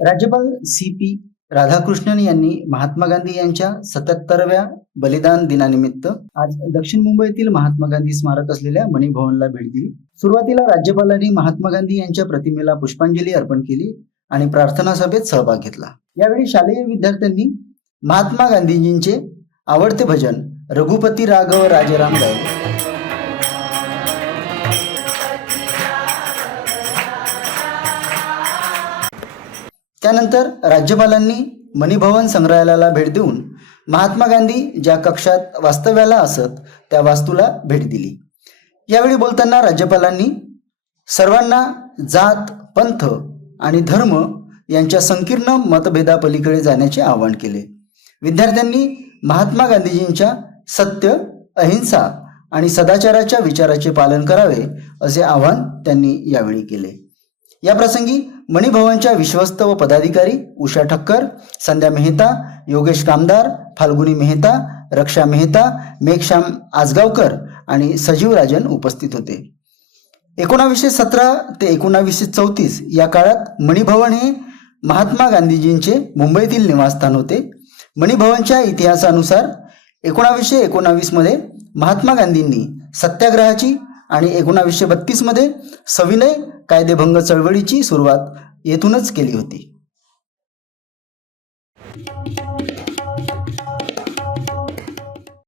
राज्यपाल C P Radhakrishnan यांनी महात्मा गांधी यांच्या सत्याहत्तरव्या बलिदान दिनानिमित्त आज दक्षिण मुंबईतील महात्मा गांधी स्मारक असलेल्या मणिभवनला भेट दिली. सुरुवातीला राज्यपालांनी महात्मा गांधी यांच्या प्रतिमेला पुष्पांजली अर्पण केली आणि प्रार्थना सभेत सहभाग घेतला. यावेळी शालेय विद्यार्थ्यांनी महात्मा गांधीजींचे आवडते भजन रघुपती राघव राजाराम गायले त्यानंतर राज्यपालांनी मणिभवन संग्रहालयाला भेट देऊन महात्मा गांधी ज्या कक्षात वास्तव्याला असत त्या वास्तूला भेट दिली. यावेळी बोलताना राज्यपालांनी सर्वांना जात पंथ आणि धर्म यांच्या संकीर्ण मतभेदापलीकडे जाण्याचे आवाहन केले. विद्यार्थ्यांनी महात्मा गांधीजींच्या सत्य अहिंसा आणि सदाचाराच्या विचाराचे पालन करावे असे आवाहन त्यांनी यावेळी केले. या प्रसंगी मणिभवनच्या विश्वस्त व पदाधिकारी उषा ठक्कर संध्या मेहता योगेश कामदार फाल्गुनी मेहता रक्षा मेहता मेघश्याम आजगावकर आणि सजीव राजन उपस्थित होते. एकोणावीसशे सतरा ते एकोणावीसशे चौतीस या काळात मणिभवन हे महात्मा गांधीजींचे मुंबईतील निवासस्थान होते. मणिभवनच्या इतिहासानुसार एकोणावीसशे एकोणावीसमध्ये महात्मा गांधींनी सत्याग्रहाची आणि एकोणावीसशे बत्तीसमध्ये सविनय कायदेभंग चळवळीची सुरुवात येथूनच केली होती.